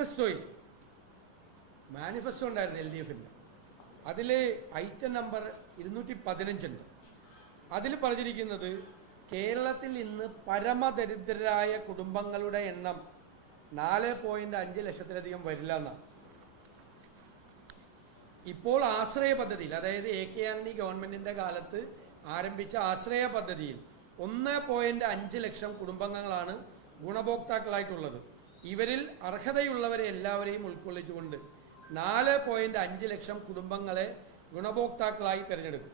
മാനിഫെസ്റ്റോയിൽ manifesto ഉണ്ടായിരുന്നു L ഡി എഫിന്റെ അതിൽ ഐറ്റം നമ്പർ ഇരുന്നൂറ്റി പതിനഞ്ചുണ്ട് അതിൽ പറഞ്ഞിരിക്കുന്നത് കേരളത്തിൽ ഇന്ന് പരമദരിദ്രരായ കുടുംബങ്ങളുടെ എണ്ണം നാല് പോയിന്റ് അഞ്ച് ലക്ഷത്തിലധികം വരില്ല എന്നാണ്. ഇപ്പോൾ ആശ്രയ പദ്ധതിയിൽ അതായത് എ കെ ആന്റണി ഗവൺമെന്റിന്റെ കാലത്ത് ആരംഭിച്ച ആശ്രയ പദ്ധതിയിൽ ഒന്ന് പോയിന്റ് അഞ്ച് ലക്ഷം കുടുംബങ്ങളാണ് ഗുണഭോക്താക്കളായിട്ടുള്ളത്. ഇവരിൽ അർഹതയുള്ളവരെ എല്ലാവരെയും ഉൾക്കൊള്ളിച്ചുകൊണ്ട് നാല് പോയിന്റ് അഞ്ച് ലക്ഷം കുടുംബങ്ങളെ ഗുണഭോക്താക്കളായി തിരഞ്ഞെടുക്കും.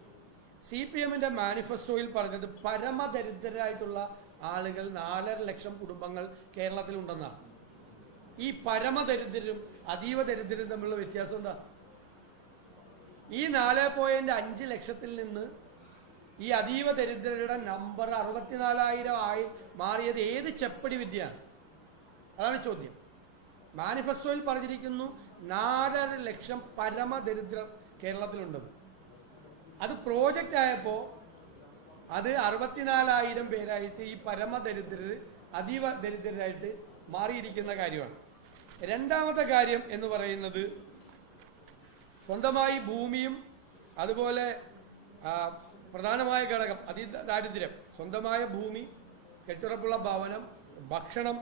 സി പി എമ്മിന്റെ മാനിഫെസ്റ്റോയിൽ പറഞ്ഞത് പരമദരിദ്രരായിട്ടുള്ള ആളുകൾ നാലര ലക്ഷം കുടുംബങ്ങൾ കേരളത്തിലുണ്ടെന്നാണ് ഈ പരമദരിദ്രരും അതീവ ദരിദ്രരും തമ്മിലുള്ള വ്യത്യാസം എന്താ? ഈ നാല് പോയിന്റ് അഞ്ച് ലക്ഷത്തിൽ നിന്ന് ഈ അതീവ ദരിദ്രരുടെ നമ്പർ അറുപത്തിനാലായിരം ആയി മാറിയത് ഏത് ചെപ്പടി വിദ്യയാണ്? അതാണ് ചോദ്യം. മാനിഫെസ്റ്റോയിൽ പറഞ്ഞിരിക്കുന്നു നാലര ലക്ഷം പരമദരിദ്രർ കേരളത്തിലുണ്ടെന്ന് അത് പ്രോജക്റ്റ് ആയപ്പോൾ അത് അറുപത്തിനാലായിരം പേരായിട്ട് ഈ പരമദരിദ്രർ അതീവ ദരിദ്രരായിട്ട് മാറിയിരിക്കുന്ന കാര്യമാണ്. രണ്ടാമത്തെ കാര്യം എന്ന് പറയുന്നത് സ്വന്തമായി ഭൂമിയും അതുപോലെ പ്രധാനമായ ഘടകം അതി ദാരിദ്ര്യം സ്വന്തമായ ഭൂമി കെട്ടുറപ്പുള്ള ഭവനം ഭക്ഷണം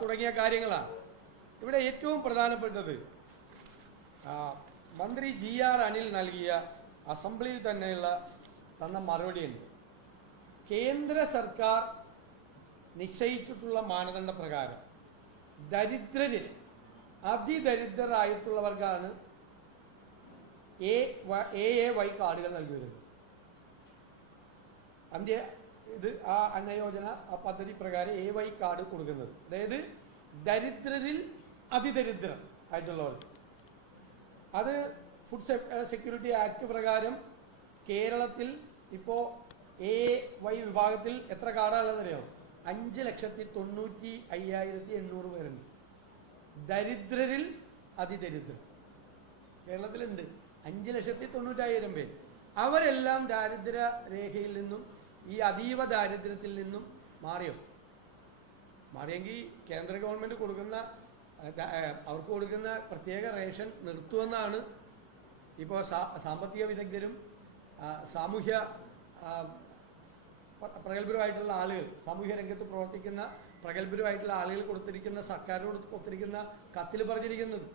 തുടങ്ങിയ കാര്യങ്ങളാണ് ഇവിടെ ഏറ്റവും പ്രധാനപ്പെട്ടത് മന്ത്രി ജി ആർ അനിൽ നൽകിയ അസംബ്ലിയിൽ തന്നെയുള്ള തന്ന മറുപടിയുണ്ട്. കേന്ദ്ര സർക്കാർ നിശ്ചയിച്ചിട്ടുള്ള മാനദണ്ഡ പ്രകാരം ദരിദ്രരിൽ അതിദരിദ്രരായിട്ടുള്ളവർക്കാണ് എ എ വൈ കാർഡുകൾ നൽകി വരുന്നത്. അന്ത്യ ഇത് ആ അന്നയോജന പദ്ധതി പ്രകാരം എ വൈ കാർഡ് കൊടുക്കുന്നത്. അതായത് ദരിദ്രരിൽ അതിദരിദ്രം ആയിട്ടുള്ളവർക്ക് അത് ഫുഡ് സെക്യൂരിറ്റി ആക്ട് പ്രകാരം കേരളത്തിൽ ഇപ്പോൾ എ വൈ വിഭാഗത്തിൽ എത്ര കാർഡാണെന്നറിയോ അഞ്ച് ലക്ഷത്തി തൊണ്ണൂറ്റി അയ്യായിരത്തി എണ്ണൂറ് പേരുണ്ട്. ദരിദ്രരിൽ അതിദരിദ്രം. കേരളത്തിലുണ്ട്. അഞ്ച് ലക്ഷത്തി തൊണ്ണൂറ്റായിരം പേര്. അവരെല്ലാം ദാരിദ്ര്യ രേഖയിൽ നിന്നും ഈ അതീവ ദാരിദ്ര്യത്തിൽ നിന്നും മാറിയോ? മാറിയെങ്കിൽ കേന്ദ്ര ഗവൺമെന്റ് കൊടുക്കുന്ന അവർക്ക് കൊടുക്കുന്ന പ്രത്യേക റേഷൻ നിർത്തുമെന്നാണ് ഇപ്പോൾ സാമ്പത്തിക വിദഗ്ധരും സാമൂഹ്യ പ്രഗത്ഭരുമായിട്ടുള്ള ആളുകൾ സാമൂഹ്യ രംഗത്ത് പ്രവർത്തിക്കുന്ന പ്രഗത്ഭരുമായിട്ടുള്ള ആളുകൾ കൊടുത്തിരിക്കുന്ന സർക്കാരിനോട് കൊടുത്തിരിക്കുന്ന കത്തിൽ പറഞ്ഞിരിക്കുന്നത്.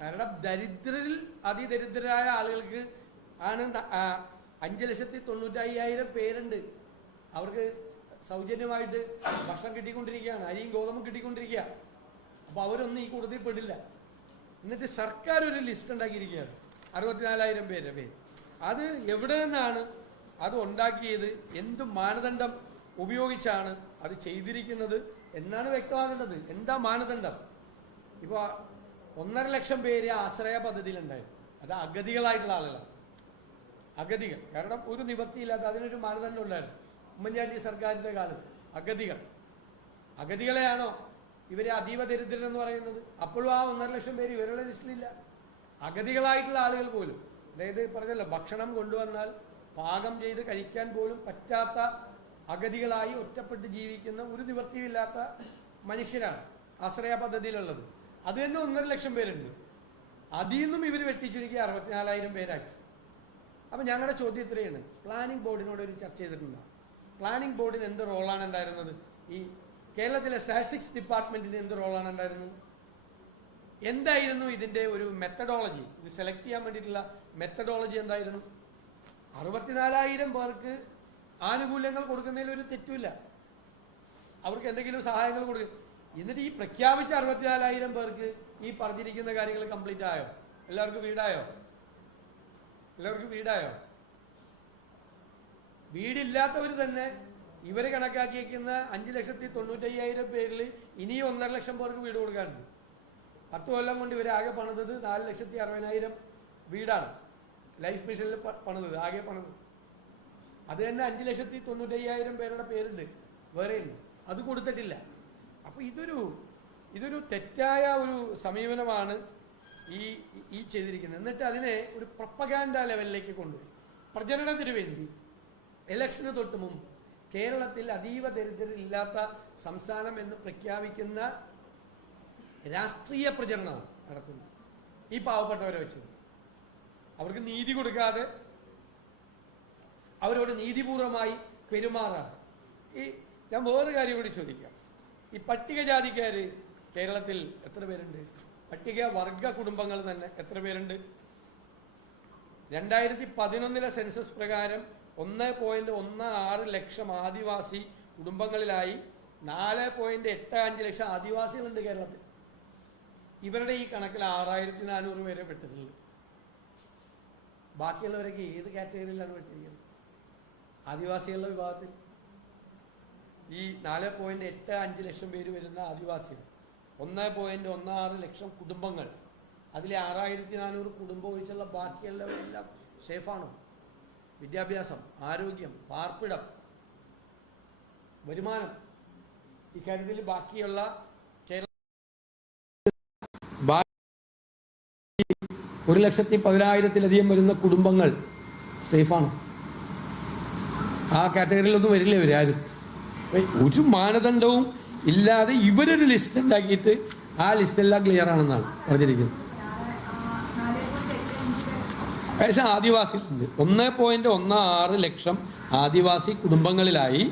കാരണം ദരിദ്രരിൽ അതിദരിദ്രരായ ആളുകൾക്ക് ആണ് അഞ്ച് ലക്ഷത്തി തൊണ്ണൂറ്റയ്യായിരം പേരുണ്ട്. അവർക്ക് സൗജന്യമായിട്ട് ഭക്ഷണം കിട്ടിക്കൊണ്ടിരിക്കുകയാണ്. അരിയും ഗോതമ്പും കിട്ടിക്കൊണ്ടിരിക്കുക. അപ്പൊ അവരൊന്നും ഈ കൂട്ടത്തിൽ പെടില്ല. എന്നിട്ട് സർക്കാർ ഒരു ലിസ്റ്റ് ഉണ്ടാക്കിയിരിക്കുകയാണ്. അറുപത്തിനാലായിരം പേരുടെ പേര്. അത് എവിടെ നിന്നാണ് അത് ഉണ്ടാക്കിയത്? എന്ത് മാനദണ്ഡം ഉപയോഗിച്ചാണ് അത് ചെയ്തിരിക്കുന്നത് എന്നാണ് വ്യക്തമാകേണ്ടത്. എന്താ മാനദണ്ഡം? ഇപ്പോൾ ഒന്നര ലക്ഷം പേര് ആശ്രയ പദ്ധതിയിലുണ്ടായിരുന്നു. അത് അഗതികളായിട്ടുള്ള ആളുകളാണ്. അഗതികൾ. കാരണം ഒരു നിവൃത്തിയില്ലാത്ത അതിനൊരു മാനദണ്ഡം ഉണ്ടായിരുന്നു. ഉമ്മൻചാണ്ടി സർക്കാരിന്റെ കാലത്ത്. അഗതികൾ. അഗതികളെയാണോ ഇവരെ അതീവ ദരിദ്രൻ എന്ന് പറയുന്നത്? അപ്പോഴും ആ ഒന്നര ലക്ഷം പേര് ഇവരുടെ ലിസ്റ്റിലില്ല അഗതികളായിട്ടുള്ള ആളുകൾ പോലും. അതായത് പറഞ്ഞല്ലോ ഭക്ഷണം കൊണ്ടുവന്നാൽ പാകം ചെയ്ത് കഴിക്കാൻ പോലും പറ്റാത്ത അഗതികളായി ഒറ്റപ്പെട്ട് ജീവിക്കുന്ന ഒരു നിവൃത്തിയില്ലാത്ത മനുഷ്യരാണ് ആശ്രയ പദ്ധതിയിലുള്ളത്. അത് തന്നെ ഒന്നര ലക്ഷം പേരുണ്ട്. അതിൽ നിന്നും ഇവർ വെട്ടിച്ചുരുക്കി അറുപത്തിനാലായിരം പേരാക്കി. അപ്പൊ ഞങ്ങളുടെ ചോദ്യം ഇത്രയാണ്. പ്ലാനിംഗ് ബോർഡിനോട് ഒരു ചർച്ച ചെയ്തിട്ടുണ്ട്? പ്ലാനിംഗ് ബോർഡിന് എന്ത് റോളാണ് ഉണ്ടായിരുന്നത്? ഈ കേരളത്തിലെ സ്റ്റാറ്റിസ്റ്റിക്സ് ഡിപ്പാർട്ട്മെന്റിന് എന്ത് റോളാണ് ഉണ്ടായിരുന്നത്? എന്തായിരുന്നു ഇതിന്റെ ഒരു മെത്തഡോളജി ഇത് സെലക്ട് ചെയ്യാൻ വേണ്ടിയിട്ടുള്ള മെത്തഡോളജി എന്തായിരുന്നു? അറുപത്തിനാലായിരം പേർക്ക് ആനുകൂല്യങ്ങൾ കൊടുക്കുന്നതിൽ ഒരു തെറ്റുമില്ല. അവർക്ക് എന്തെങ്കിലും സഹായങ്ങൾ കൊടുക്കും എന്നിട്ട് ഈ പ്രഖ്യാപിച്ച അറുപത്തിനാലായിരം പേർക്ക് ഈ പറഞ്ഞിരിക്കുന്ന കാര്യങ്ങൾ കംപ്ലീറ്റ് ആയോ? എല്ലാവർക്കും വീടായോ? എല്ലാവർക്കും വീടായോ? വീടില്ലാത്തവർ തന്നെ ഇവർ കണക്കാക്കിയിരിക്കുന്ന അഞ്ചു ലക്ഷത്തി തൊണ്ണൂറ്റയ്യായിരം പേരിൽ ഇനിയും ഒന്നര ലക്ഷം പേർക്ക് വീട് കൊടുക്കാനുണ്ട്. പത്ത് കൊല്ലം കൊണ്ട് ഇവർ ആകെ പണിതത് നാല് ലക്ഷത്തി അറുപതിനായിരം വീടാണ്. ലൈഫ് മിഷനിൽ പണിതത് ആകെ പണിത് അത് തന്നെ അഞ്ചു ലക്ഷത്തി തൊണ്ണൂറ്റയ്യായിരം പേരുടെ പേരുണ്ട്. വേറെ അത് കൊടുത്തിട്ടില്ല. അപ്പൊ ഇതൊരു ഇതൊരു തെറ്റായ ഒരു സമീപനമാണ് ഈ ഈ ചെയ്തിരിക്കുന്നത്. എന്നിട്ട് അതിനെ ഒരു പ്രപ്പഗാൻഡ ലെവലിലേക്ക് കൊണ്ടുപോയി പ്രചരണത്തിന് വേണ്ടി ഇലക്ഷന് തൊട്ട് മുമ്പ് കേരളത്തിൽ അതീവ ദരിദ്രരില്ലാത്ത സംസ്ഥാനം എന്ന് പ്രഖ്യാപിക്കുന്ന രാഷ്ട്രീയ പ്രചരണമാണ് നടത്തുന്നത് ഈ പാവപ്പെട്ടവരെ വെച്ചത് അവർക്ക് നീതി കൊടുക്കാതെ അവരോട് നീതിപൂർവമായി പെരുമാറാതെ. ഈ ഞാൻ വേറൊരു കാര്യം കൂടി ചോദിക്കാം. ഈ പട്ടികജാതിക്കാർ കേരളത്തിൽ എത്ര പേരുണ്ട്? പട്ടിക വർഗ കുടുംബങ്ങൾ തന്നെ എത്ര പേരുണ്ട്? രണ്ടായിരത്തി പതിനൊന്നിലെ സെൻസസ് പ്രകാരം ഒന്ന് പോയിന്റ് ഒന്ന് ആറ് ലക്ഷം ആദിവാസി കുടുംബങ്ങളിലായി നാല് പോയിന്റ് എട്ട് അഞ്ച് ലക്ഷം ആദിവാസികളുണ്ട് കേരളത്തിൽ. ഇവരുടെ ഈ കണക്കിൽ ആറായിരത്തി നാനൂറ് പേരെ പെട്ടിട്ടുള്ളൂ ബാക്കിയുള്ളവരൊക്കെ ഏത് കാറ്റഗറിയിലാണ് പെട്ടിരിക്കുന്നത്? ആദിവാസികളുടെ വിഭാഗത്തിൽ. ഈ നാല് പോയിന്റ് എട്ട് അഞ്ച് ലക്ഷം പേര് വരുന്ന ആദിവാസികൾ. ഒന്ന് പോയിന്റ് ഒന്ന് ആറ് ലക്ഷം കുടുംബങ്ങൾ. അതിലെ ആറായിരത്തി നാനൂറ് കുടുംബം ഒഴിച്ചുള്ള ബാക്കിയുള്ളവരെല്ലാം സേഫാണ്. വിദ്യാഭ്യാസം ആരോഗ്യം പാർപ്പിടം വരുമാനം. ഇക്കാര്യത്തിൽ ബാക്കിയുള്ള കേരള ഒരു ലക്ഷത്തി പതിനായിരത്തിലധികം വരുന്ന കുടുംബങ്ങൾ സേഫാണ്. ആ കാറ്റഗറിയിലൊന്നും വരില്ല ഇവരാരും ഒരു മാനദണ്ഡവും ഇല്ലാതെ ഇവരൊരു ലിസ്റ്റ് ഉണ്ടാക്കിയിട്ട് ആ ലിസ്റ്റ് എല്ലാം ക്ലിയർ ആണെന്നാണ് പറഞ്ഞിരിക്കുന്നത്. പക്ഷേ ആദിവാസികളുണ്ട് ഒന്ന് പോയിന്റ് ഒന്ന് ആറ് ലക്ഷം ആദിവാസി കുടുംബങ്ങളിലായി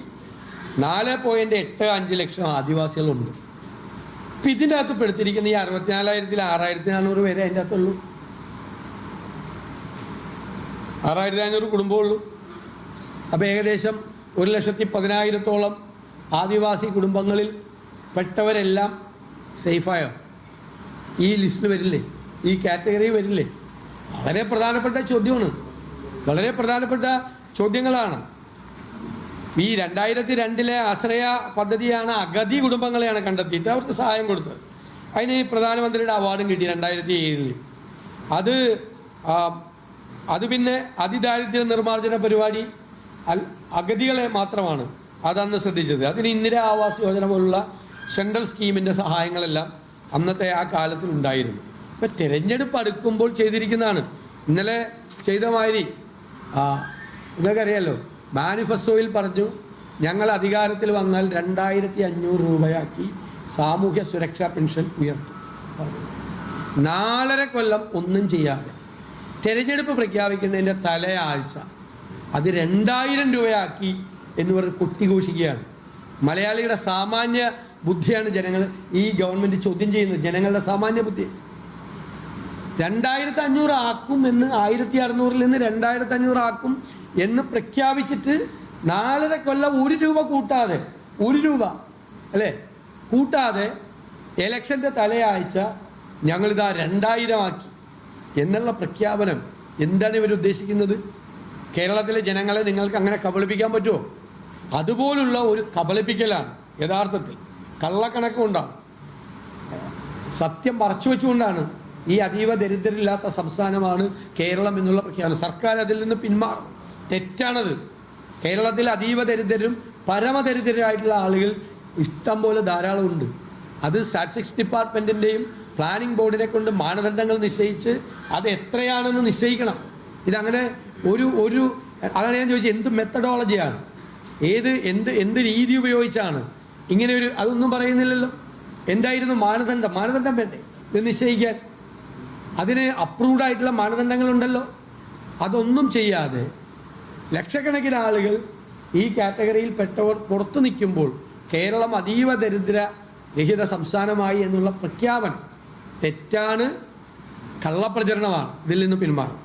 നാല് പോയിന്റ് എട്ട് അഞ്ച് ലക്ഷം ആദിവാസികളുണ്ട്. ഇപ്പൊ ഇതിന്റെ അകത്ത് പെടുത്തിരിക്കുന്ന ഈ അറുപത്തിനാലായിരത്തിൽ ആറായിരത്തി നാനൂറ് പേരെ അതിന്റെ അകത്തുള്ളൂ. ആറായിരത്തി അഞ്ഞൂറ് കുടുംബമുള്ളൂ അപ്പോൾ ഏകദേശം ഒരു ലക്ഷത്തി പതിനായിരത്തോളം ആദിവാസി കുടുംബങ്ങളിൽ പെട്ടവരെല്ലാം സേഫായോ? ഈ ലിസ്റ്റിൽ വരില്ലേ? ഈ കാറ്റഗറി വരില്ലേ? വളരെ പ്രധാനപ്പെട്ട ചോദ്യമാണ്. വളരെ പ്രധാനപ്പെട്ട ചോദ്യങ്ങളാണ്. ഈ രണ്ടായിരത്തി രണ്ടിലെ ആശ്രയ പദ്ധതിയാണ് അഗതി കുടുംബങ്ങളെയാണ് കണ്ടെത്തിയിട്ട് അവർക്ക് സഹായം കൊടുത്തത്. അതിന് പ്രധാനമന്ത്രിയുടെ അവാർഡും കിട്ടി രണ്ടായിരത്തി ഏഴിൽ അത് അത് പിന്നെ അതിദാരിദ്ര്യ നിർമ്മാർജന പരിപാടി അഗതികളെ മാത്രമാണ്. അതന്ന് ശ്രദ്ധിച്ചത്. അതിന് ഇന്ദിരാ ആവാസ് യോജന പോലുള്ള സെൻട്രൽ സ്കീമിന്റെ സഹായങ്ങളെല്ലാം അന്നത്തെ ആ കാലത്തിൽ ഉണ്ടായിരുന്നു. ഇപ്പം തിരഞ്ഞെടുപ്പ് അടുക്കുമ്പോൾ ചെയ്തിരിക്കുന്നതാണ്. ഇന്നലെ ചെയ്ത മാതിരി നിങ്ങൾക്കറിയാലോ മാനിഫെസ്റ്റോയിൽ പറഞ്ഞു ഞങ്ങൾ അധികാരത്തിൽ വന്നാൽ രണ്ടായിരത്തി അഞ്ഞൂറ് രൂപയാക്കി സാമൂഹ്യ സുരക്ഷാ പെൻഷൻ ഉയർത്തും. നാലര കൊല്ലം ഒന്നും ചെയ്യാതെ തിരഞ്ഞെടുപ്പ് പ്രഖ്യാപിക്കുന്നതിന്റെ തലയാഴ്ച അത് രണ്ടായിരം രൂപയാക്കി എന്ന് പറഞ്ഞ് കൊട്ടിഘോഷിക്കുകയാണ് മലയാളിയുടെ സാമാന്യ ബുദ്ധിയാണ് ജനങ്ങൾ ഈ ഗവൺമെന്റ് ചോദ്യം ചെയ്യുന്നത്. ജനങ്ങളുടെ സാമാന്യ ബുദ്ധി. രണ്ടായിരത്തി അഞ്ഞൂറ് ആക്കും എന്ന് ആയിരത്തി അറുന്നൂറിൽ നിന്ന് രണ്ടായിരത്തി അഞ്ഞൂറ് ആക്കും എന്ന് പ്രഖ്യാപിച്ചിട്ട് നാലര കൊല്ലം ഒരു രൂപ കൂട്ടാതെ ഒരു രൂപ അല്ലേ? കൂട്ടാതെ എലക്ഷന്റെ തലയാഴ്ച ഞങ്ങളിതാ രണ്ടായിരം ആക്കി എന്നുള്ള പ്രഖ്യാപനം എന്താണ് ഇവർ ഉദ്ദേശിക്കുന്നത്? കേരളത്തിലെ ജനങ്ങളെ നിങ്ങൾക്ക് അങ്ങനെ കബളിപ്പിക്കാൻ പറ്റുമോ? അതുപോലുള്ള ഒരു കബളിപ്പിക്കലാണ് യഥാർത്ഥത്തിൽ. കള്ളക്കണക്കുണ്ടാണ് സത്യം മറച്ചു വെച്ചുകൊണ്ടാണ് ഈ അതീവ ദരിദ്രരില്ലാത്ത സംസ്ഥാനമാണ് കേരളം എന്നുള്ള പ്രഖ്യാപനം. സർക്കാർ അതിൽ നിന്ന് പിന്മാറും. തെറ്റാണത്. കേരളത്തിൽ അതീവ ദരിദ്രരും പരമദരിദ്രരായിട്ടുള്ള ആളുകൾ ഇഷ്ടം പോലെ ധാരാളമുണ്ട് അത് സ്റ്റാറ്റിസ്റ്റിക്സ് ഡിപ്പാർട്ട്മെന്റിന്റെയും പ്ലാനിംഗ് ബോർഡിനെ കൊണ്ട് മാനദണ്ഡങ്ങൾ നിശ്ചയിച്ച് അത് എത്രയാണെന്ന് നിശ്ചയിക്കണം. ഇതങ്ങനെ ഒരു ഒരു അതാണ് ഞാൻ ചോദിച്ചത്. എന്ത് മെത്തഡോളജിയാണ് ഏത് എന്ത് എന്ത് രീതി ഉപയോഗിച്ചാണ് ഇങ്ങനെ ഒരു അതൊന്നും പറയുന്നില്ലല്ലോ. എന്തായിരുന്നു മാനദണ്ഡം? മാനദണ്ഡം വേണ്ടേ? ഇത് നിശ്ചയിക്കാൻ. അതിന് അപ്രൂവ്ഡ് ആയിട്ടുള്ള മാനദണ്ഡങ്ങളുണ്ടല്ലോ. അതൊന്നും ചെയ്യാതെ ലക്ഷക്കണക്കിന് ആളുകൾ ഈ കാറ്റഗറിയിൽ പെട്ടവർ പുറത്തു നിൽക്കുമ്പോൾ കേരളം അതീവ ദരിദ്ര രഹിത സംസ്ഥാനമായി എന്നുള്ള പ്രഖ്യാപനം തെറ്റാണ് കള്ളപ്രചരണമാണ് ഇതിൽ നിന്ന് പിന്മാറും.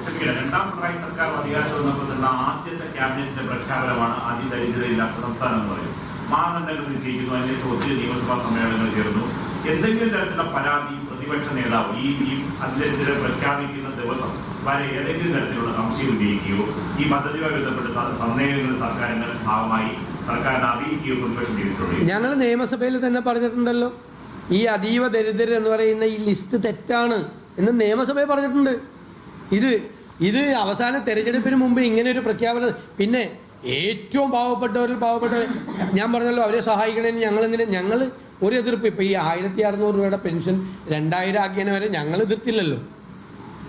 ക്ഷമിക്കണം, രണ്ടാം പിണറായി സർക്കാർ അധികാരത്തിൽ വന്നപ്പോൾ ആദ്യത്തെ ക്യാബിനറ്റിന്റെ പ്രഖ്യാപനമാണ് അതിദരിദ്രയില്ലാത്ത സംസ്ഥാനം എന്ന് പറയും മാനദണ്ഡങ്ങൾ നിശ്ചയിക്കുന്നു അതിനുശേഷം ഒത്തിരി നിയമസഭാ സമ്മേളനങ്ങൾ ചേർന്നു എന്തെങ്കിലും തരത്തിലുള്ള പരാതി പ്രതിപക്ഷ നേതാവ് ഈ ഈ അതിനെതിരെ പ്രഖ്യാപിക്കുന്ന ദിവസം വരെ ഏതെങ്കിലും തരത്തിലുള്ള സംശയം ഉന്നയിക്കുകയോ ഈ പദ്ധതിയുമായി ബന്ധപ്പെട്ട് സന്ദേഹങ്ങൾ സർക്കാരിന്റെ ഭാഗമായി സർക്കാരിനെ അറിയിക്കുകയോ പ്രതിപക്ഷം ചെയ്തിട്ടുണ്ട്? ഞങ്ങൾ നിയമസഭയിൽ തന്നെ പറഞ്ഞിട്ടുണ്ടല്ലോ. ഈ അതീവ ദരിദ്രർ എന്ന് പറയുന്ന ഈ ലിസ്റ്റ് തെറ്റാണ് എന്ന് നിയമസഭയിൽ പറഞ്ഞിട്ടുണ്ട്. ഇത് ഇത് അവസാന തെരഞ്ഞെടുപ്പിന് മുമ്പ് ഇങ്ങനെ ഒരു പ്രഖ്യാപനം പിന്നെ ഏറ്റവും പാവപ്പെട്ടവരിൽ പാവപ്പെട്ടവർ ഞാൻ പറഞ്ഞല്ലോ അവരെ സഹായിക്കണമെന്ന് ഞങ്ങൾ എന്തിനാ ഞങ്ങൾ ഒരു എതിർപ്പ്. ഇപ്പം ഈ ആയിരത്തി അറുന്നൂറ് രൂപയുടെ പെൻഷൻ രണ്ടായിരം ആക്കിയതിനെ വരെ ഞങ്ങൾ എതിർത്തില്ലല്ലോ.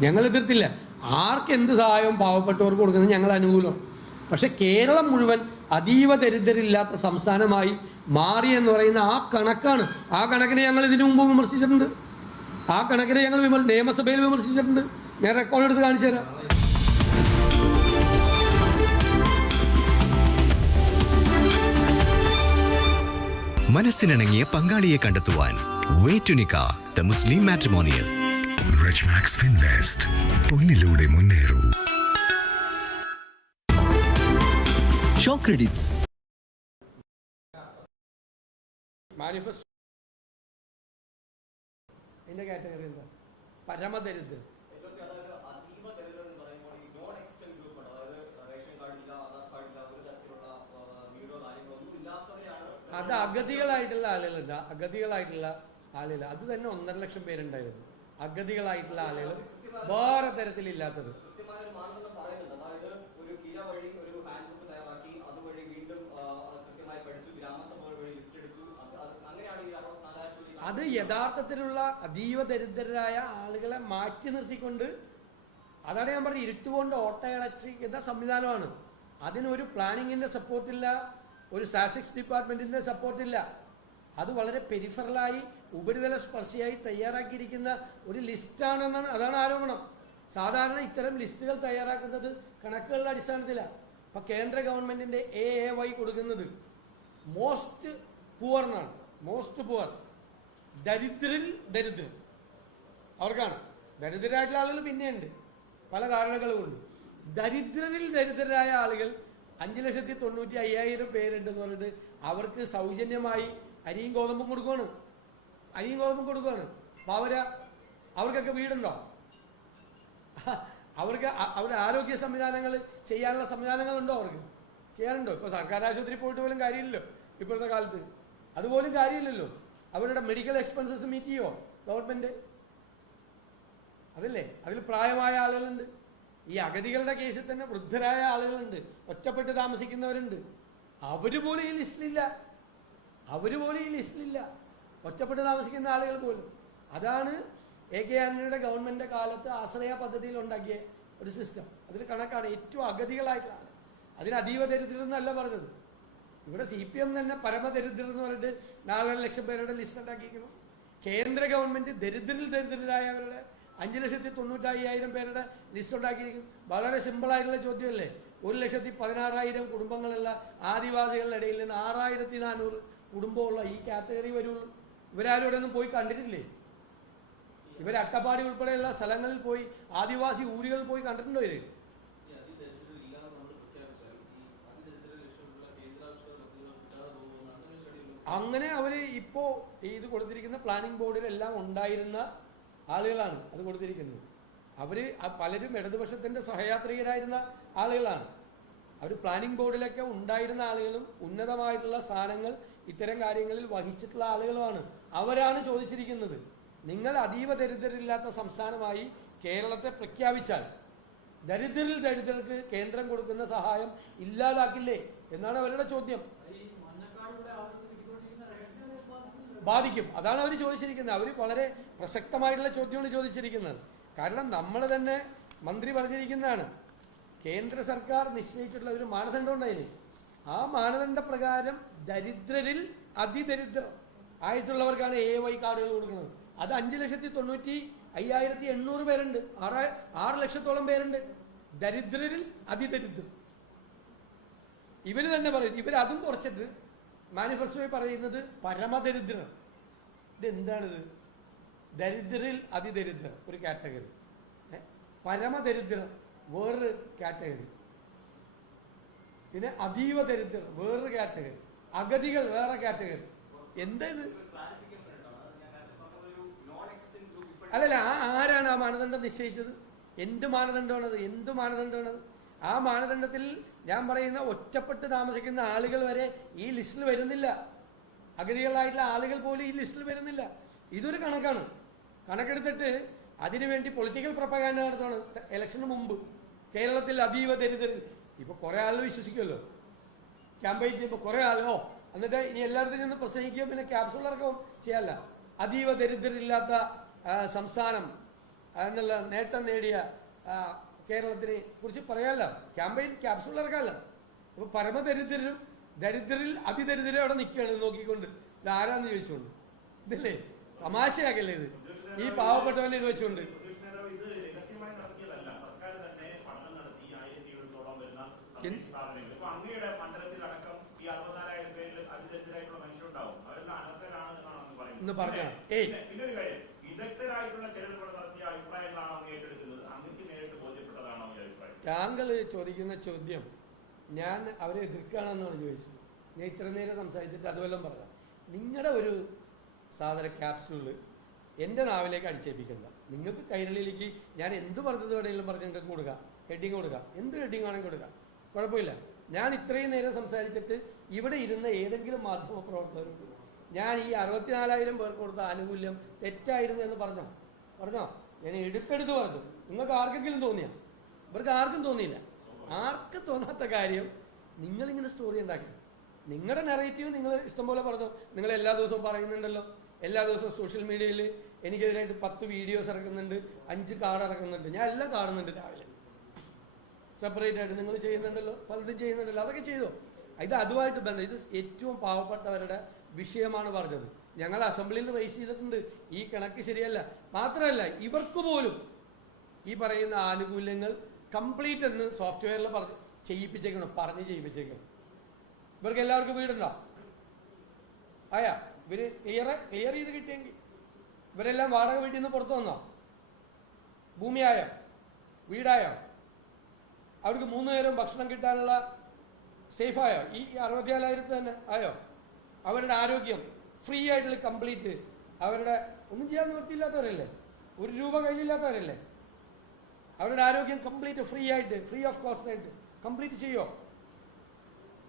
ഞങ്ങൾ എതിർത്തില്ല. ആർക്ക് എന്ത് സഹായവും പാവപ്പെട്ടവർക്ക് കൊടുക്കുന്നത് ഞങ്ങൾ അനുകൂലം. പക്ഷെ കേരളം മുഴുവൻ അതീവ ദരിദ്രരില്ലാത്ത സംസ്ഥാനമായി മാറി എന്ന് പറയുന്ന ആ കണക്കാണ്. ആ കണക്കിനെ ഞങ്ങൾ ഇതിനു മുമ്പ് വിമർശിച്ചിട്ടുണ്ട്. ആ കണക്കിനെ ഞങ്ങൾ നിയമസഭയിൽ വിമർശിച്ചിട്ടുണ്ട്. ഞാൻ റെക്കോർഡ് എടുത്ത് കാണിച്ചു തരാം. മനസ്സിനിണങ്ങിയ പങ്കാളിയെ കണ്ടെത്തുവാൻ വേറ്റുനിക്ക the Muslim matrimonial Rich Max Finvest പൊന്നിലൂടെ മുന്നേറൂ. ഷോ ക്രെഡിറ്റ്സ് മാനിഫെസ്റ്റോ കാറ്റഗറി എന്താ? പരമദരിദ്രം അത് അഗതികളായിട്ടുള്ള ആളുകളുണ്ട് അഗതികളായിട്ടുള്ള ആളുകൾ. അത് തന്നെ ഒന്നര ലക്ഷം പേരുണ്ടായിരുന്നു. അഗതികളായിട്ടുള്ള ആളുകൾ വേറെ തരത്തിലില്ലാത്തത് അത് യഥാർത്ഥത്തിലുള്ള അതീവ ദരിദ്രരായ ആളുകളെ മാറ്റി നിർത്തിക്കൊണ്ട് അതാണ് ഞാൻ പറഞ്ഞത് ഇരുട്ടുകൊണ്ട് ഓട്ടയടച്ചിരിക്കുന്ന സംവിധാനമാണ്. അതിനൊരു പ്ലാനിങ്ങിന്റെ സപ്പോർട്ടില്ല ഒരു സ്റ്റാറ്റിക്സ് ഡിപ്പാർട്ട്മെന്റിന്റെ സപ്പോർട്ടില്ല അത് വളരെ പെരിഫറലായി ഉപരിതല സ്പർശിയായി തയ്യാറാക്കിയിരിക്കുന്ന ഒരു ലിസ്റ്റാണെന്നാണ് അതാണ് ആരോപണം. സാധാരണ ഇത്തരം ലിസ്റ്റുകൾ തയ്യാറാക്കുന്നത് കണക്കുകളുടെ അടിസ്ഥാനത്തിലാണ് ഇപ്പൊ കേന്ദ്ര ഗവൺമെന്റിന്റെ എ എ വൈ കൊടുക്കുന്നത് മോസ്റ്റ് പുവർ എന്നാണ്. മോസ്റ്റ് പുവർ ദരിദ്രരിൽ ദരിദ്രൻ. അവർക്കാണ്. ദരിദ്രരായിട്ടുള്ള ആളുകൾ പിന്നെയുണ്ട്. പല കാരണങ്ങളും ഉണ്ട് ദരിദ്രരിൽ ദരിദ്രരായ ആളുകൾ അഞ്ച് ലക്ഷത്തി തൊണ്ണൂറ്റി അയ്യായിരം പേരുണ്ടെന്ന് പറഞ്ഞിട്ട് അവർക്ക് സൗജന്യമായി അരിയും ഗോതമ്പും കൊടുക്കുകയാണ് അരിയും ഗോതമ്പും കൊടുക്കുകയാണ് അപ്പൊ അവർ അവർക്കൊക്കെ വീടുണ്ടോ? അവർക്ക് അവരുടെ ആരോഗ്യ സംവിധാനങ്ങൾ ചെയ്യാനുള്ള സംവിധാനങ്ങളുണ്ടോ അവർക്ക്? ചെയ്യാനുണ്ടോ ഇപ്പൊ സർക്കാർ ആശുപത്രി പോയിട്ട് പോലും കാര്യമില്ലല്ലോ ഇപ്പോഴത്തെ കാലത്ത്. അതുപോലും കാര്യമില്ലല്ലോ. അവരുടെ മെഡിക്കൽ എക്സ്പെൻസസ് മീറ്റ് ചെയ്യോ ഗവൺമെന്റ് അതല്ലേ? അതിൽ പ്രായമായ ആളുകളുണ്ട്. ഈ അഗതികളുടെ കേസിൽ തന്നെ വൃദ്ധരായ ആളുകളുണ്ട് ഒറ്റപ്പെട്ട് താമസിക്കുന്നവരുണ്ട്. അവർ പോലും ഈ ലിസ്റ്റിലില്ല. അവർ പോലും ഈ ലിസ്റ്റിലില്ല. ഒറ്റപ്പെട്ട് താമസിക്കുന്ന ആളുകൾ പോലും. അതാണ് എ കെ ആന്റണിയുടെ ഗവൺമെന്റിന്റെ കാലത്ത് ആശ്രയ പദ്ധതിയിൽ ഉണ്ടാക്കിയ ഒരു സിസ്റ്റം അതിൽ കണക്കാണ് ഏറ്റവും അഗതികളായിട്ടുള്ള ആൾ. അതിന് അതീവ ദരിദ്രം എന്നല്ല പറഞ്ഞത്. ഇവിടെ സി പി എം തന്നെ പരമദരിദ്രർ എന്ന് പറഞ്ഞിട്ട് നാലര ലക്ഷം പേരുടെ ലിസ്റ്റ് ഉണ്ടാക്കിയിരിക്കുന്നു. കേന്ദ്ര ഗവൺമെന്റ് ദരിദ്രരിൽ ദരിദ്രരായവരുടെ അഞ്ചു ലക്ഷത്തി തൊണ്ണൂറ്റയ്യായിരം പേരുടെ ലിസ്റ്റ് ഉണ്ടാക്കിയിരിക്കും വളരെ സിമ്പിളായിട്ടുള്ള ചോദ്യമല്ലേ? ഒരു ലക്ഷത്തി പതിനാറായിരം കുടുംബങ്ങളുള്ള ആദിവാസികളുടെ ഇടയിൽ നിന്ന് ആറായിരത്തി നാനൂറ് കുടുംബമുള്ള ഈ കാറ്റഗറി വരുള്ളൂ. ഇവരാരും ഇവിടെ ഒന്നും പോയി കണ്ടിട്ടില്ലേ? ഇവർ അട്ടപ്പാടി ഉൾപ്പെടെയുള്ള സ്ഥലങ്ങളിൽ പോയി ആദിവാസി ഊരുകളിൽ പോയി കണ്ടിട്ടുണ്ടോ ഇവർ? അങ്ങനെ അവർ സ്റ്റഡി അങ്ങനെ അവർ ഇപ്പോ ഇത് കൊടുത്തിരിക്കുന്ന പ്ലാനിംഗ് ബോർഡിലെല്ലാം ഉണ്ടായിരുന്ന ആളുകളാണ് അത് കൊടുത്തിരിക്കുന്നത്. അവർ ആ പലരും ഇടതുപക്ഷത്തിന്റെ സഹയാത്രികരായിരുന്ന ആളുകളാണ്. അവർ പ്ലാനിംഗ് ബോർഡിലൊക്കെ ഉണ്ടായിരുന്ന ആളുകളും ഉന്നതമായിട്ടുള്ള സ്ഥാനങ്ങൾ ഇത്തരം കാര്യങ്ങളിൽ വഹിച്ചിട്ടുള്ള ആളുകളുമാണ്. അവരാണ് ചോദിച്ചിരിക്കുന്നത് നിങ്ങൾ അതീവ ദരിദ്രരില്ലാത്ത സംസ്ഥാനമായി കേരളത്തെ പ്രഖ്യാപിച്ചാൽ ദരിദ്രരിൽ ദരിദ്രർക്ക് കേന്ദ്രം കൊടുക്കുന്ന സഹായം ഇല്ലാതാക്കില്ലേ? എന്നാണ് അവരുടെ ചോദ്യം. ബാധിക്കും. അതാണ് അവർ ചോദിച്ചിരിക്കുന്നത്. അവർ വളരെ പ്രസക്തമായിട്ടുള്ള ചോദ്യമാണ് ചോദിച്ചിരിക്കുന്നത്. കാരണം നമ്മൾ തന്നെ മന്ത്രി പറഞ്ഞിരിക്കുന്നതാണ്. കേന്ദ്ര സർക്കാർ നിശ്ചയിച്ചിട്ടുള്ള ഒരു മാനദണ്ഡം ഉണ്ടായിന് ആ മാനദണ്ഡ പ്രകാരം ദരിദ്രരിൽ അതിദരിദ്ര ആയിട്ടുള്ളവർക്കാണ് എ വൈ കാർഡുകൾ കൊടുക്കുന്നത്. അത് അഞ്ച് ലക്ഷത്തി തൊണ്ണൂറ്റി അയ്യായിരത്തി എണ്ണൂറ് പേരുണ്ട്. ആറ് ആറ് ലക്ഷത്തോളം പേരുണ്ട്. ദരിദ്രരിൽ അതിദരിദ്രം ഇവർ തന്നെ പറയും. ഇവർ അതും കുറച്ചിട്ട് മാനിഫെസ്റ്റോയിൽ പറയുന്നത് പരമദരിദ്രം ഇത് എന്താണിത് ദരിദ്രരിൽ അതിദരിദ്രം ഒരു കാറ്റഗറി. പരമദരിദ്രർ പരമദരിദ്രം വേറൊരു കാറ്റഗറി. പിന്നെ അതീവ ദരിദ്രം വേറൊരു കാറ്റഗറി. അഗതികൾ വേറെ കാറ്റഗറി. എന്താ ഇത് അല്ലല്ല ആ ആരാണ് ആ മാനദണ്ഡം നിശ്ചയിച്ചത്? എന്ത് മാനദണ്ഡമാണത്? എന്ത് മാനദണ്ഡമാണത്? ആ മാനദണ്ഡത്തിൽ ഞാൻ പറയുന്ന ഒറ്റപ്പെട്ട് താമസിക്കുന്ന ആളുകൾ വരെ ഈ ലിസ്റ്റിൽ വരുന്നില്ല. അഗതികളായിട്ടുള്ള ആളുകൾ പോലും ഈ ലിസ്റ്റിൽ വരുന്നില്ല. ഇതൊരു കണക്കാണ്. കണക്കെടുത്തിട്ട് അതിനുവേണ്ടി പൊളിറ്റിക്കൽ പ്രൊപ്പഗാൻഡ നടത്തുകയാണ് ഇലക്ഷന് മുമ്പ്. കേരളത്തിൽ അതീവ ദരിദ്രൻ. ഇപ്പൊ കുറെ ആളുകൾ വിശ്വസിക്കുമല്ലോ ക്യാമ്പയിൻ ചെയ്യുമ്പോൾ കുറെ ആളോ എന്നിട്ട് ഇനി എല്ലായിടത്തും നിന്ന് പ്രസംഗിക്കുകയും പിന്നെ ക്യാപ്സൂൾ ചെയ്യാല്ല. അതീവ ദരിദ്രരില്ലാത്ത സംസ്ഥാനം എന്നുള്ള നേട്ടം നേടിയ കേരളത്തിനെ കുറിച്ച് പറയാനല്ലോ ക്യാമ്പയിൻ ക്യാപ്സൂൾ ഇറക്കാനല്ല അപ്പൊ പരമദരിദ്രരും ദരിദ്രരിൽ അതിദരിദ്രം അവിടെ നിൽക്കുകയാണ് നോക്കിക്കൊണ്ട്. ഇത് ആരാന്ന് ചോദിച്ചോണ്ട്? ഇതല്ലേ? തമാശയാകല്ലേ ഇത്? ഈ പാവപ്പെട്ടവനെ ഇത് വെച്ചുകൊണ്ട് ഇന്ന് പറഞ്ഞ. ഇത് രഹസ്യമായി നടത്തിയതല്ല സർക്കാർ തന്നെ പഠനം നടത്തി ആയിരത്തി എഴുന്നൂറോളം വരുന്ന എന്ത്? സ്ഥാപനങ്ങൾ ഇപ്പൊ അങ്ങയുടെ മണ്ഡലത്തിലടക്കം ഈ അറുപത്തിനാലായിരം പേരിൽ അതിദരിദ്രരായിട്ടുള്ള മനുഷ്യരുണ്ടാവും അവരെല്ലാം അനർഹരാണ് എന്നാണ് അങ്ങ് പറയുന്നത് ഇന്ന് പറഞ്ഞതാണ്. പിന്നെ- ഏയ്. പിന്നെ- പിന്നെ ഒരു കാര്യം വിദഗ്ധരായിട്ടുള്ള ചിലർ ഇവിടെ നടത്തിയ അഭിപ്രായങ്ങളാണ് അങ്ങ് ഏറ്റെടുക്കുന്നത് അങ്ങക്ക് നേരിട്ട് ബോധ്യപ്പെട്ടതാണോ ഈ അഭിപ്രായം താങ്കൾ ചോദിക്കുന്ന ചോദ്യം ഞാൻ അവരെ എതിർക്കുകയാണെന്നാണ് ചോദിച്ചത് ഞാൻ ഇത്ര നേരം സംസാരിച്ചിട്ട് അതുവല്ലം പറയാം. നിങ്ങളുടെ ഒരു സാധന ക്യാപ്സ്യൂൾ എന്റെ നാവിലേക്ക് അടിച്ചേപ്പിക്കണ്ട നിങ്ങൾക്ക് കൈരളിയിലേക്ക് ഞാൻ എന്ത് പറഞ്ഞത് വേണമെങ്കിലും നിങ്ങൾക്ക് കൊടുക്കാം. ഹെഡിങ് കൊടുക്കാം. എന്ത് ഹെഡിങ് ആണെങ്കിൽ കൊടുക്കാം. കുഴപ്പമില്ല. ഞാൻ ഇത്രയും നേരം സംസാരിച്ചിട്ട് ഇവിടെ ഇരുന്ന ഏതെങ്കിലും മാധ്യമ പ്രവർത്തകരോട് ഞാൻ ഈ അറുപത്തിനാലായിരം പേർക്ക് കൊടുത്ത ആനുകൂല്യം തെറ്റായിരുന്നു എന്ന് പറഞ്ഞോ? പറഞ്ഞോ? ഞാൻ എടുത്തെടുത്ത് പറഞ്ഞു. നിങ്ങൾക്ക് ആർക്കെങ്കിലും തോന്നിയ? ഇവർക്ക് ആർക്കും തോന്നിയില്ല. ആർക്ക് തോന്നാത്ത കാര്യം നിങ്ങളിങ്ങനെ സ്റ്റോറി ഉണ്ടാക്കി. നിങ്ങളുടെ നെറേറ്റീവ് നിങ്ങൾ ഇഷ്ടംപോലെ പറഞ്ഞു. നിങ്ങൾ എല്ലാ ദിവസവും പറയുന്നുണ്ടല്ലോ. എല്ലാ ദിവസവും സോഷ്യൽ മീഡിയയിൽ എനിക്കെതിരായിട്ട് പത്ത് വീഡിയോസ് ഇറക്കുന്നുണ്ട് അഞ്ച് കാർഡ് ഇറക്കുന്നുണ്ട്. ഞാൻ എല്ലാം കാണുന്നുണ്ട് രാവിലെ. സെപ്പറേറ്റ് ആയിട്ട് നിങ്ങൾ ചെയ്യുന്നുണ്ടല്ലോ പലതും ചെയ്യുന്നുണ്ടല്ലോ. അതൊക്കെ ചെയ്തോ. ഇത് അതുമായിട്ട് ബന്ധം. ഇത് ഏറ്റവും പാവപ്പെട്ടവരുടെ വിഷയമാണ് പറഞ്ഞത്. ഞങ്ങൾ അസംബ്ലിയിൽ റേസ് ചെയ്തിട്ടുണ്ട്. ഈ കണക്ക് ശരിയല്ല. മാത്രമല്ല ഇവർക്ക് പോലും ഈ പറയുന്ന ആനുകൂല്യങ്ങൾ കംപ്ലീറ്റ് എന്ന് സോഫ്റ്റ്വെയറിൽ പറഞ്ഞ് ചെയ്യിപ്പിച്ചേക്കണം പറഞ്ഞ് ചെയ്യിപ്പിച്ചേക്കണം. ഇവർക്ക് എല്ലാവർക്കും വീടുണ്ടോ? ആയാ ഇവർ ക്ലിയർ ക്ലിയർ ചെയ്ത് കിട്ടിയെങ്കിൽ. ഇവരെല്ലാം വാടക വീട്ടിൽ നിന്ന് പുറത്തു വന്നോ? ഭൂമിയായോ? വീടായോ? അവർക്ക് മൂന്ന് നേരം ഭക്ഷണം കിട്ടാനുള്ള സേഫായോ ഈ അറുപത്തിനാലായിരത്തി തന്നെ ആയോ? അവരുടെ ആരോഗ്യം ഫ്രീ ആയിട്ടുള്ള കംപ്ലീറ്റ് അവരുടെ ഒന്നും ചെയ്യാൻ നിവൃത്തിയില്ലാത്തവരല്ലേ? ഒരു രൂപ കയ്യിലില്ലാത്തവരല്ലേ? അവരുടെ ആരോഗ്യം കംപ്ലീറ്റ് ഫ്രീ ആയിട്ട് ഫ്രീ ഓഫ് കോസ്റ്റ് ആയിട്ട്. കംപ്ലീറ്റ് ചെയ്യോ?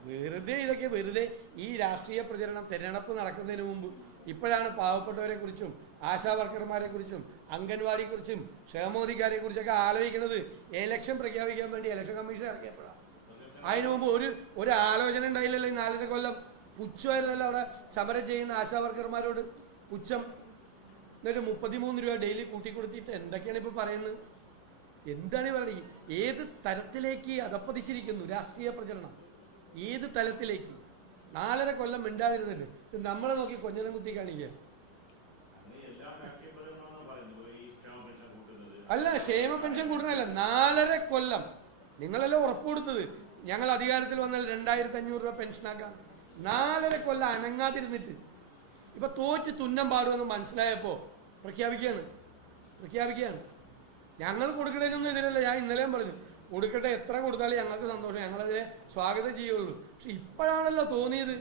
വെറുതെ ഇതൊക്കെ വെറുതെ ഈ രാഷ്ട്രീയ പ്രചരണം തെരഞ്ഞെടുപ്പ് നടക്കുന്നതിന് മുമ്പ് ഇപ്പോഴാണ് പാവപ്പെട്ടവരെ കുറിച്ചും ആശാ വർക്കർമാരെ കുറിച്ചും അംഗൻവാടിയെ കുറിച്ചും ക്ഷേമോധികാരിയെ കുറിച്ചൊക്കെ ആലോചിക്കുന്നത് ഇലക്ഷൻ പ്രഖ്യാപിക്കാൻ വേണ്ടി ഇലക്ഷൻ കമ്മീഷൻ ഇറക്കിയപ്പോഴാണ് അതിനു മുമ്പ് ഒരു ഒരു ആലോചന ഉണ്ടായില്ലല്ലോ ഈ നാലര കൊല്ലം? പുച്ഛമായിരുന്നല്ലോ അവിടെ സമരം ചെയ്യുന്ന ആശാ വർക്കർമാരോട്. പുച്ഛം. എന്നിട്ട് മുപ്പത്തിമൂന്ന് രൂപ ഡെയിലി കൂട്ടി കൊടുത്തിട്ട് എന്തൊക്കെയാണ് ഇപ്പൊ പറയുന്നത്? എന്താണ് പറയുന്നത് ഏത് തരത്തിലേക്ക് അതപ്പതിച്ചിരിക്കുന്നു രാഷ്ട്രീയ പ്രചരണം? ഏത് തലത്തിലേക്ക്? നാലര കൊല്ലം മിണ്ടാതിരുന്നിട്ട് നമ്മളെ നോക്കി കൊഞ്ഞനം കുത്തി കാണിക്കുക. അല്ല ക്ഷേമ പെൻഷൻ കൂട്ടണല്ല നാലര കൊല്ലം. നിങ്ങളെല്ലാം ഉറപ്പ് കൊടുത്തത്? ഞങ്ങൾ അധികാരത്തിൽ വന്നാൽ രണ്ടായിരത്തി അഞ്ഞൂറ് രൂപ പെൻഷനാക്കാം നാലര കൊല്ലം അനങ്ങാതിരുന്നിട്ട്. ഇപ്പൊ തോറ്റ് തുന്നം പാടുമെന്ന് മനസ്സിലായപ്പോ പ്രഖ്യാപിക്കുകയാണ്. പ്രഖ്യാപിക്കുകയാണ്. ഞങ്ങൾ കൊടുക്കണേനൊന്നും എതിരല്ല. ഞാൻ ഇന്നലെയും പറഞ്ഞു കൊടുക്കട്ടെ എത്ര കൊടുത്താലും ഞങ്ങൾക്ക് സന്തോഷം. ഞങ്ങളതിനെ സ്വാഗതം ചെയ്യുള്ളൂ. പക്ഷെ ഇപ്പോഴാണല്ലോ തോന്നിയത്.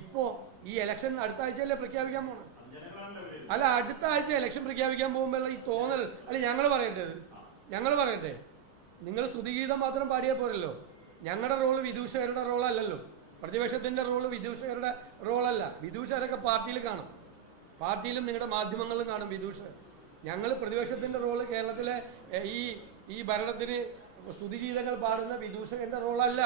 ഇപ്പോ ഈ ഇലക്ഷൻ അടുത്ത ആഴ്ചയല്ലേ പ്രഖ്യാപിക്കാൻ പോണം? അല്ല അടുത്ത ആഴ്ച ഇലക്ഷൻ പ്രഖ്യാപിക്കാൻ പോകുമ്പോൾ ഈ തോന്നൽ. അല്ല ഞങ്ങൾ പറയേണ്ടത് ഞങ്ങൾ പറയട്ടെ നിങ്ങൾ സ്തുതിഗീതം മാത്രം പാടിയാൽ പോരല്ലോ. ഞങ്ങളുടെ റോൾ വിദൂഷകരുടെ റോളല്ലല്ലോ പ്രതിപക്ഷത്തിന്റെ റോൾ വിദൂഷകരുടെ റോളല്ല വിദൂഷകരൊക്കെ പാർട്ടിയിൽ കാണും. പാർട്ടിയിലും നിങ്ങളുടെ മാധ്യമങ്ങളിലും കാണും വിദൂഷകർ. ഞങ്ങൾ പ്രതിപക്ഷത്തിന്റെ റോൾ കേരളത്തിലെ ഈ ഈ ഭരണത്തിന് സ്തുതിഗീതങ്ങൾ പാടുന്ന വിദൂഷകന്റെ റോളല്ല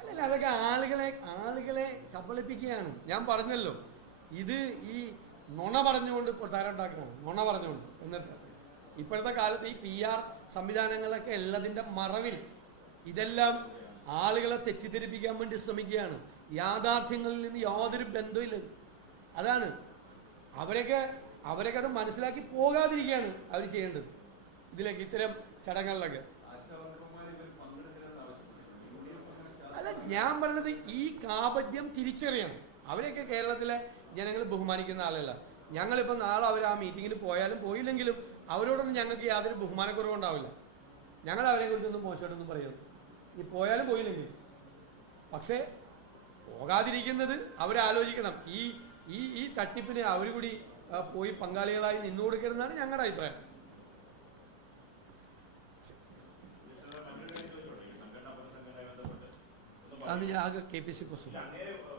അല്ലല്ല അതൊക്കെ ആളുകളെ ആളുകളെ കബളിപ്പിക്കുകയാണ്. ഞാൻ പറഞ്ഞല്ലോ ഇത് ഈ നുണ പറഞ്ഞുകൊണ്ട് കൊട്ടാരണ്ടാക്കുകയാണ് നുണ പറഞ്ഞുകൊണ്ട് എന്നിട്ട്. ഇപ്പോഴത്തെ കാലത്ത് ഈ പി ആർ സംവിധാനങ്ങളൊക്കെ ഉള്ളതിന്റെ മറവിൽ ഇതെല്ലാം ആളുകളെ തെറ്റിദ്ധരിപ്പിക്കാൻ വേണ്ടി ശ്രമിക്കുകയാണ്. യാഥാർത്ഥ്യങ്ങളിൽ നിന്ന് യാതൊരു ബന്ധമില്ല അതാണ്. അവരൊക്കെ അവരൊക്കെ അത് മനസ്സിലാക്കി പോകാതിരിക്കുകയാണ് അവർ ചെയ്യേണ്ടത്. ഇതിലേക്ക് ഇത്തരം ചടങ്ങുകളിലൊക്കെ. അല്ല ഞാൻ പറഞ്ഞത് ഈ കാപട്യം തിരിച്ചറിയണം. അവരെയൊക്കെ കേരളത്തിലെ ജനങ്ങൾ ബഹുമാനിക്കുന്ന ആളല്ല ഞങ്ങളിപ്പോൾ നാളെ അവർ ആ മീറ്റിങ്ങിൽ പോയാലും പോയില്ലെങ്കിലും അവരോടൊന്നും ഞങ്ങൾക്ക് യാതൊരു ബഹുമാനക്കുറവുണ്ടാവില്ല. ഞങ്ങൾ അവരെ കുറിച്ചൊന്നും മോശമായിട്ടൊന്നും പറയുന്നു ഈ പോയാലും പോയില്ലെങ്കിൽ. പക്ഷേ പോകാതിരിക്കുന്നത് അവരാലോചിക്കണം. ഈ ഈ ഈ തട്ടിപ്പിന് അവർ കൂടി പോയി പങ്കാളികളായി നിന്നു കൊടുക്കരുതെന്നാണ് ഞങ്ങളുടെ അഭിപ്രായം. അന്ന് ഞാൻ ആകെ കെ പി സി പ്രസിഡന്റ്.